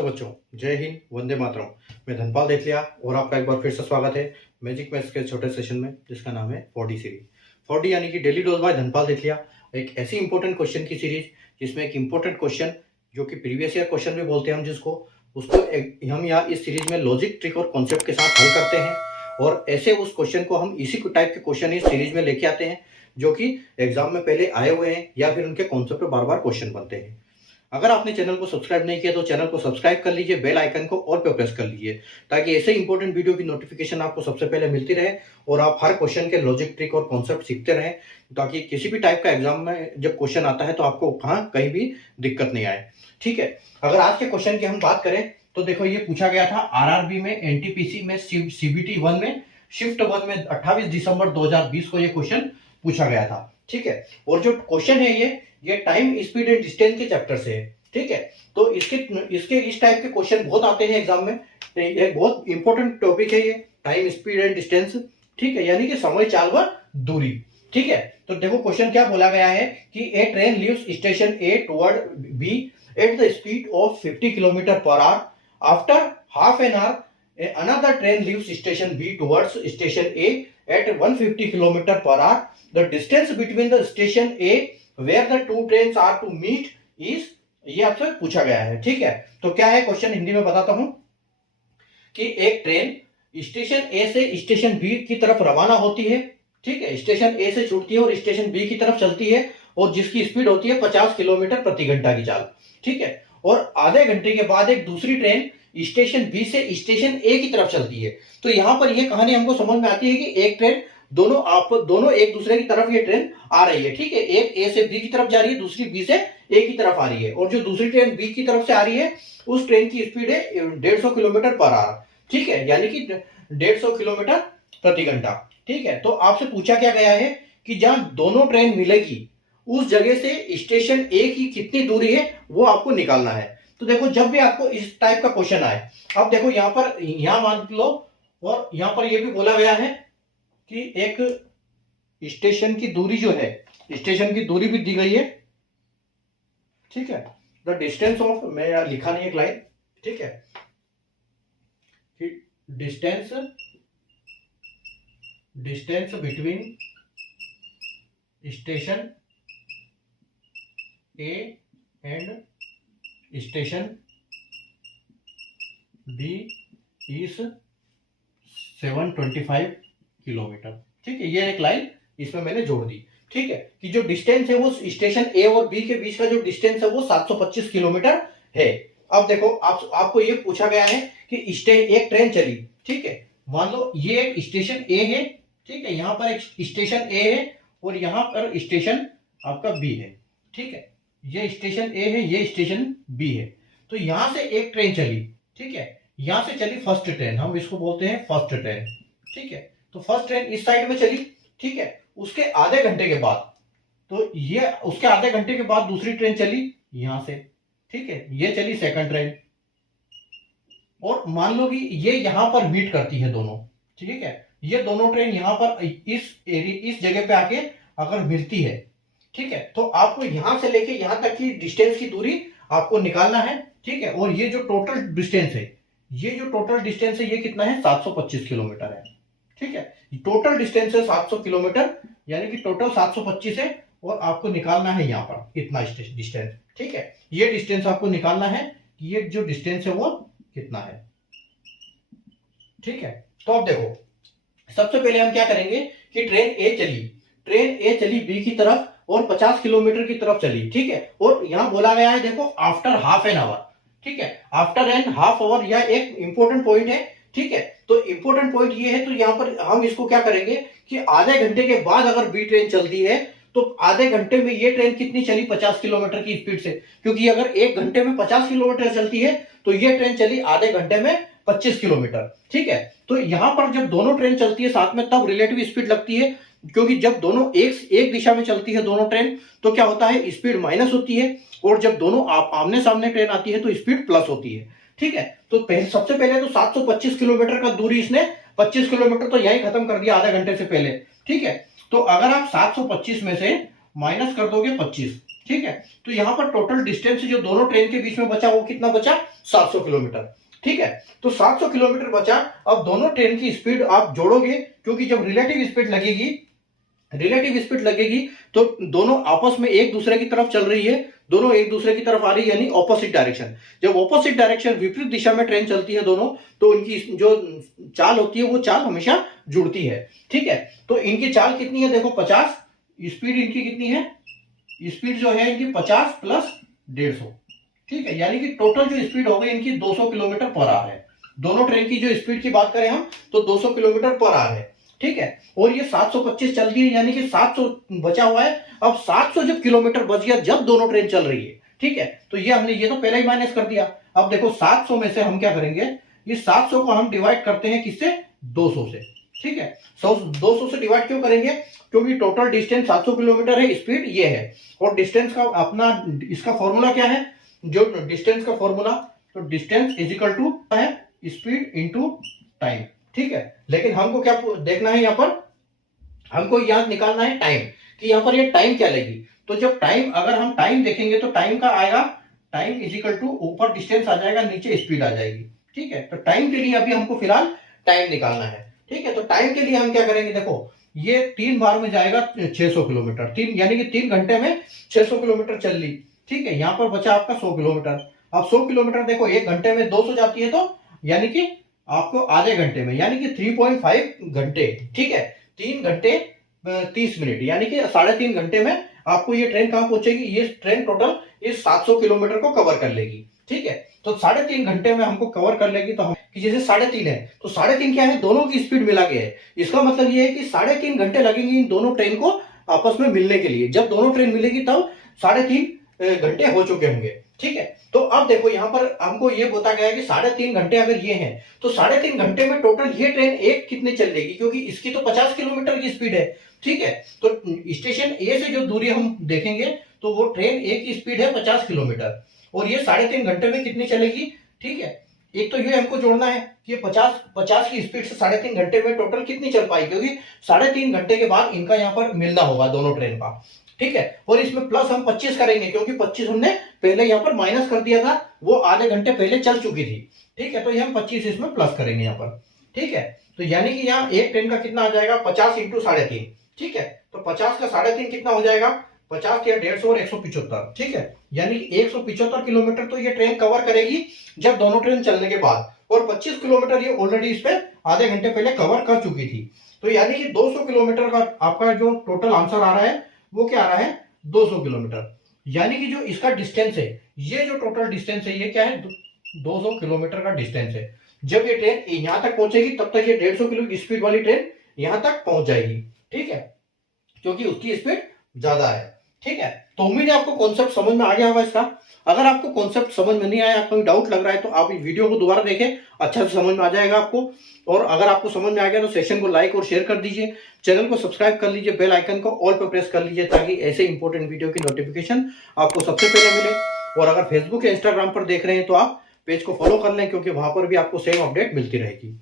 नमस्ते बच्चों, जय हिंद, वंदे मातरम। मैं धनपाल देथलिया और आपका एक बार फिर से स्वागत है मैजिक मैथ्स के छोटे सेशन में, जिसका नाम है 4D सीरीज। 4D यानी कि डेली डोज बाय धनपाल देथलिया, एक ऐसी इंपॉर्टेंट क्वेश्चन की सीरीज जिसमें एक इंपॉर्टेंट क्वेश्चन जो कि प्रीवियस ईयर क्वेश्चन भी बोलते हैं हम जिसको, उसको हम यहाँ इस सीरीज में लॉजिक, ट्रिक और कॉन्सेप्ट के साथ हल करते हैं। और ऐसे उस क्वेश्चन को हम इसी टाइप के क्वेश्चन इस सीरीज में लेके आते हैं जो कि एग्जाम में पहले आए हुए हैं या फिर उनके कॉन्सेप्ट पर बार बार क्वेश्चन बनते हैं। अगर आपने चैनल को सब्सक्राइब नहीं किया तो चैनल को सब्सक्राइब कर लीजिए, बेल आइकन को ऑल पे प्रेस कर लीजिए ताकि ऐसे इंपॉर्टेंट वीडियो की नोटिफिकेशन आपको सबसे पहले मिलती रहे और आप हर क्वेश्चन के लॉजिक, ट्रिक और कॉन्सेप्ट सीखते रहें, ताकि किसी भी टाइप का एग्जाम में जब क्वेश्चन आता है तो आपको कहीं भी दिक्कत नहीं आए। ठीक है, अगर आज के क्वेश्चन की हम बात करें तो देखो, ये पूछा गया था आरआरबी में, एनटीपीसी में, सीबीटी 1 में, शिफ्ट 1 में 28 दिसंबर 2020 को ये क्वेश्चन पूछा गया था। ठीक है, और जो क्वेश्चन है ये टाइम, स्पीड एंड डिस्टेंस के चैप्टर से है। ठीक है, तो इसके इस टाइप के क्वेश्चन बहुत आते हैं एग्जाम में। ये बहुत इंपॉर्टेंट टॉपिक है ये, टाइम, स्पीड एंड डिस्टेंस। ठीक है, यानी कि समय, चाल व दूरी। ठीक है, तो देखो क्वेश्चन क्या बोला गया है कि a train leaves station A toward B at the speed of 50 kilometre per hour. After half an hour another train leaves station B towards station A at 150 kilometre per hour. The distance between the station A where the two trains are to meet is, ये आपसे पूछा गया है। ठीक है, तो क्या है क्वेश्चन, हिंदी में बताता हूं कि एक ट्रेन स्टेशन ए से स्टेशन बी की तरफ रवाना होती है। ठीक है, स्टेशन ए से छूटती है और स्टेशन बी की तरफ चलती है और जिसकी स्पीड होती है 50 किलोमीटर प्रति घंटा की चाल। ठीक है, और आधे घंटे के बाद एक दूसरी ट्रेन स्टेशन बी से स्टेशन ए की तरफ चलती है। तो यहां पर यह कहानी हमको समझ में आती है कि एक ट्रेन दोनों एक दूसरे की तरफ ये ट्रेन आ रही है। ठीक है, एक ए से बी की तरफ जा रही है, दूसरी बी से ए की तरफ आ रही है, और जो दूसरी ट्रेन बी की तरफ से आ रही है उस ट्रेन की स्पीड है 150 किलोमीटर पर आवर। ठीक है, यानी कि 150 किलोमीटर प्रति घंटा। ठीक है, तो आपसे पूछा क्या गया है कि जहां दोनों ट्रेन मिलेगी उस जगह से स्टेशन ए की कितनी दूरी है वो आपको निकालना है। तो देखो, जब भी आपको इस टाइप का क्वेश्चन आए, अब देखो यहां मान लो, और यहां पर यह भी बोला गया है कि एक स्टेशन की दूरी जो है, स्टेशन की दूरी भी दी गई है। ठीक है, द डिस्टेंस ऑफ, मैं यार लिखा नहीं एक लाइन। ठीक है, distance between station A and station B is 725 kilometre. ठीक है, ये एक लाइन इसमें मैंने जोड़ दी। ठीक है, कि जो डिस्टेंस है वो स्टेशन ए और बी के बीच का जो डिस्टेंस है वो 725 किलोमीटर है। अब देखो, आपको ये पूछा गया है कि एक ट्रेन चली। ठीक है, मान लो ये एक स्टेशन ए है। ठीक है, यहां पर एक स्टेशन ए है और यहां पर स्टेशन आपका बी है। ठीक है, ये स्टेशन ए है, ये स्टेशन बी है। तो यहां से एक ट्रेन चली। ठीक है, यहां से चली फर्स्ट ट्रेन, हम इसको बोलते हैं फर्स्ट ट्रेन। ठीक है, तो फर्स्ट ट्रेन इस साइड में चली। ठीक है, उसके आधे घंटे के बाद, तो ये उसके आधे घंटे के बाद दूसरी ट्रेन चली यहां से। ठीक है, ये चली सेकंड ट्रेन, और मान लो कि ये यहां पर मीट करती है दोनों। ठीक है, ये दोनों ट्रेन यहां पर इस जगह पे आके अगर मिलती है। ठीक है, तो आपको यहां से लेके यहां तक की डिस्टेंस की दूरी आपको निकालना है। ठीक है, और ये जो टोटल डिस्टेंस है, ये कितना है, 725 किलोमीटर है। ठीक है, टोटल डिस्टेंस है 700 किलोमीटर, यानी कि टोटल 725 है, और आपको निकालना है यहाँ पर इतना डिस्टेंस। ठीक है, ये डिस्टेंस आपको निकालना है कि ये जो डिस्टेंस है वो कितना है। ठीक है, तो अब देखो, सबसे पहले हम क्या करेंगे कि ट्रेन ए चली बी की तरफ और 50 किलोमीटर की तरफ चली। ठीक है, और यहां बोला गया है, देखो, आफ्टर हाफ एन आवर। ठीक है, आफ्टर एन हाफ आवर, यह एक इंपॉर्टेंट पॉइंट है। ठीक है, तो इंपॉर्टेंट पॉइंट ये है, तो यहां पर हम इसको क्या करेंगे कि आधे घंटे के बाद अगर बी ट्रेन चलती है तो आधे घंटे में ये ट्रेन कितनी चली, 50 किलोमीटर की स्पीड से, क्योंकि अगर एक घंटे में 50 किलोमीटर चलती है तो ये ट्रेन चली आधे घंटे में 25 किलोमीटर। ठीक है, तो यहां पर जब दोनों ट्रेन चलती है साथ में तब रिलेटिव स्पीड लगती है, क्योंकि जब दोनों एक दिशा में चलती है दोनों ट्रेन तो क्या होता है, स्पीड माइनस होती है, और जब दोनों आमने सामने ट्रेन आती है तो स्पीड प्लस होती है। ठीक है, तो सबसे पहले तो 725 किलोमीटर का दूरी इसने 25 किलोमीटर तो यही खत्म कर दिया आधे घंटे से पहले। ठीक है, तो अगर आप 725 में से माइनस कर दोगे 25, ठीक है। तो यहाँ पर टोटल डिस्टेंस जो दोनों ट्रेन के बीच में बचा वो कितना बचा, 700 किलोमीटर। ठीक है, तो 700 किलोमीटर बचा। अब दोनों ट्रेन की स्पीड आप जोड़ोगे, क्योंकि जब रिलेटिव स्पीड लगेगी तो दोनों आपस में एक दूसरे की तरफ चल रही है, दोनों एक दूसरे की तरफ आ रही है, यानी ऑपोजिट डायरेक्शन। जब ऑपोजिट डायरेक्शन, विपरीत दिशा में ट्रेन चलती है दोनों, तो इनकी जो चाल होती है वो चाल हमेशा जुड़ती है। ठीक है, तो इनकी चाल कितनी है, देखो 50, स्पीड इनकी कितनी है, स्पीड जो है इनकी 50 प्लस 150। ठीक है, यानी कि टोटल जो स्पीड हो गई इनकी 200 किलोमीटर पर आवर है। दोनों ट्रेन की जो स्पीड की बात करें हम तो 200 किलोमीटर पर आवर है। ठीक है, और ये 725 चल रही है, यानी कि 700 बचा हुआ है। अब 700 जब किलोमीटर बच गया जब दोनों ट्रेन चल रही है, ठीक है, तो ये हमने ये तो पहले ही माइनस कर दिया। अब देखो 700 में से हम क्या करेंगे, ये 700 को हम डिवाइड करते हैं किससे, 200 से। ठीक है, 200 से डिवाइड क्यों करेंगे, क्योंकि टोटल डिस्टेंस 700 किलोमीटर है, स्पीड ये है, और डिस्टेंस का अपना इसका फॉर्मूला क्या है, जो डिस्टेंस का फॉर्मूला, तो डिस्टेंस इज इक्वल टू है स्पीड इनटू टाइम। ठीक है, लेकिन हमको क्या देखना है, यहाँ पर हमको याद निकालना है टाइम, कि यहाँ पर ये टाइम क्या लेगी। तो जब टाइम, अगर हम टाइम देखेंगे तो टाइम का आएगा, टाइम इज इक्वल टू ऊपर डिस्टेंस आ जाएगा, नीचे स्पीड आ जाएगी। ठीक है, तो टाइम के लिए अभी हमको फिलहाल टाइम निकालना है। ठीक है, तो टाइम के लिए हम क्या करेंगे, देखो ये 3 बार में जाएगा 600 किलोमीटर, 3 यानी कि 3 घंटे में 600 किलोमीटर चल ली। ठीक है, यहाँ पर बचा आपका 100 किलोमीटर। अब 100 किलोमीटर देखो 1 घंटे में 200 जाती है, तो यानी कि आपको आधे घंटे में, यानी कि 3.5 घंटे। ठीक है, 3 घंटे 30 मिनट, यानी कि 3.5 घंटे में आपको ये ट्रेन कहां पहुंचेगी, ये ट्रेन टोटल इस 700 किलोमीटर को कवर कर लेगी। ठीक है, तो 3.5 घंटे में हमको कवर कर लेगी। तो हम कि जैसे 3.5 है तो 3.5 क्या है, दोनों की स्पीड मिला के है। इसका मतलब ये है कि 3.5 घंटे लगेंगे इन दोनों ट्रेन को आपस में मिलने के लिए। जब दोनों ट्रेन मिलेगी तब 3.5 घंटे हो चुके होंगे। ठीक है, तो अब देखो यहाँ पर हमको ये बताया गया है कि 3.5 घंटे अगर ये हैं तो 3.5 घंटे में टोटल ये ट्रेन एक कितने चल लेगी, क्योंकि इसकी तो 50 किलोमीटर की स्पीड है। ठीक है, तो स्टेशन ए से जो दूरी हम देखेंगे तो वो ट्रेन ए की स्पीड है 50 किलोमीटर, और ये 3.5 घंटे में कितनी चलेगी। ठीक है, एक तो ये हमको जोड़ना है कि 50 की स्पीड से 3.5 घंटे में टोटल कितनी चल पाई, क्योंकि 3.5 घंटे के बाद इनका यहाँ पर मिलना होगा दोनों ट्रेन का। ठीक है, और इसमें प्लस हम 25 करेंगे, क्योंकि 25 हमने पहले यहाँ पर माइनस कर दिया था, वो आधे घंटे पहले चल चुकी थी। ठीक है, तो ये हम 25 इसमें प्लस करेंगे यहाँ पर। ठीक है, तो यानी कि यहाँ एक ट्रेन का कितना आ जाएगा, 50 इंटू 3.5। ठीक है, तो 50 का 3.5 कितना हो जाएगा, 50 या 150 और 175। ठीक है, यानी 175 किलोमीटर तो ये ट्रेन कवर करेगी जब दोनों ट्रेन चलने के बाद, और 25 किलोमीटर ये ऑलरेडी इस पे आधे घंटे पहले कवर कर चुकी थी। तो यानी कि 200 किलोमीटर का आपका जो टोटल आंसर आ रहा है वो क्या आ रहा है, 200 किलोमीटर। यानी कि जो इसका डिस्टेंस है, ये जो टोटल डिस्टेंस है ये क्या है, 200 किलोमीटर का डिस्टेंस है। जब ये ट्रेन यहां तक पहुंचेगी तब तक ये 150 किलो स्पीड वाली ट्रेन यहां तक पहुंच जाएगी। ठीक है, क्योंकि उसकी स्पीड ज्यादा है। ठीक है, तो उम्मीद है आपको कॉन्सेप्ट समझ में आ गया होगा इसका। अगर आपको कॉन्सेप्ट समझ में नहीं आया, आपको कोई डाउट लग रहा है, तो आप इस वीडियो को दोबारा देखें, अच्छा से समझ में आ जाएगा आपको। और अगर आपको समझ में आ गया तो सेशन को लाइक और शेयर कर दीजिए, चैनल को सब्सक्राइब कर लीजिए, बेल आइकन को ऑल पर प्रेस कर लीजिए, ताकि ऐसे इंपॉर्टेंट वीडियो की नोटिफिकेशन आपको सबसे पहले मिले। और अगर फेसबुक या इंस्टाग्राम पर देख रहे हैं तो आप पेज को फॉलो कर लें, क्योंकि वहां पर भी आपको सेम अपडेट मिलती रहेगी।